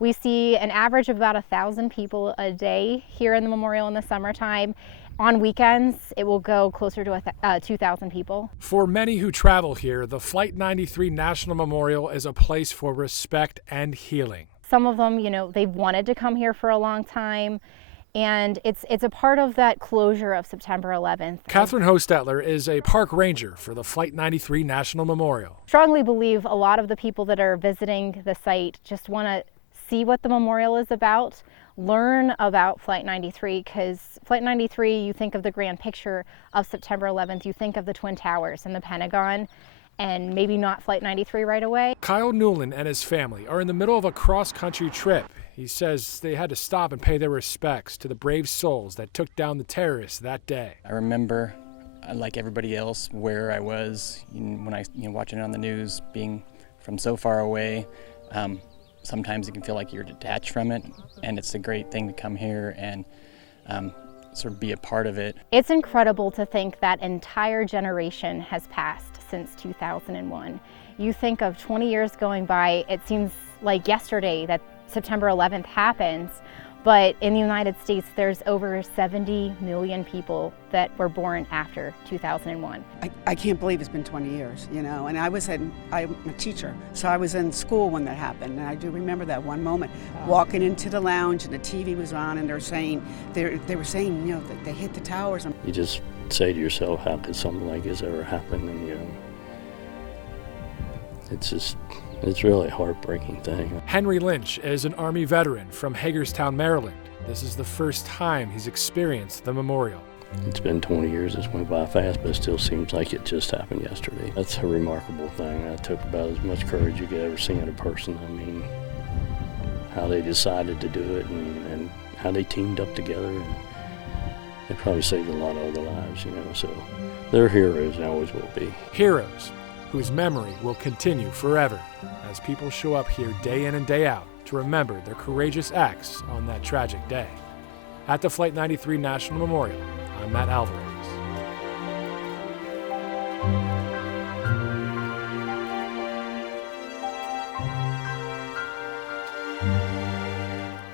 We see an average of about 1,000 people a day here in the memorial in the summertime. On weekends, it will go closer to 2,000 people. For many who travel here, the Flight 93 National Memorial is a place for respect and healing. Some of them, they've wanted to come here for a long time, and it's a part of that closure of September 11th. Catherine Hostetler is a park ranger for the Flight 93 National Memorial. Strongly believe a lot of the people that are visiting the site just want to see what the memorial is about, learn about Flight 93, because Flight 93, you think of the grand picture of September 11th, you think of the Twin Towers and the Pentagon, and maybe not Flight 93 right away. Kyle Newland and his family are in the middle of a cross-country trip. He says they had to stop and pay their respects to the brave souls that took down the terrorists that day. I remember, like everybody else, where I was when I watching it on the news, being from so far away. Sometimes it can feel like you're detached from it, and it's a great thing to come here and sort of be a part of it. It's incredible to think that entire generation has passed since 2001. You think of 20 years going by, it seems like yesterday that September 11th happens, but in the United States there's over 70 million people that were born after 2001. I can't believe it's been 20 years, and I'm a teacher, so I was in school when that happened, and I do remember that one moment, walking into the lounge and the TV was on, and they were saying that they hit the towers. You just say to yourself, how could something like this ever happen? And it's really a heartbreaking thing. Henry Lynch is an Army veteran from Hagerstown, Maryland. This is the first time he's experienced the memorial. It's been 20 years, it's went by fast, but it still seems like it just happened yesterday. That's a remarkable thing. That took about as much courage you could ever see in a person. I mean, how they decided to do it and how they teamed up together, and they probably saved a lot of other lives, so they're heroes and always will be. Heroes whose memory will continue forever as people show up here day in and day out to remember their courageous acts on that tragic day. At the Flight 93 National Memorial, I'm Matt Alvarez.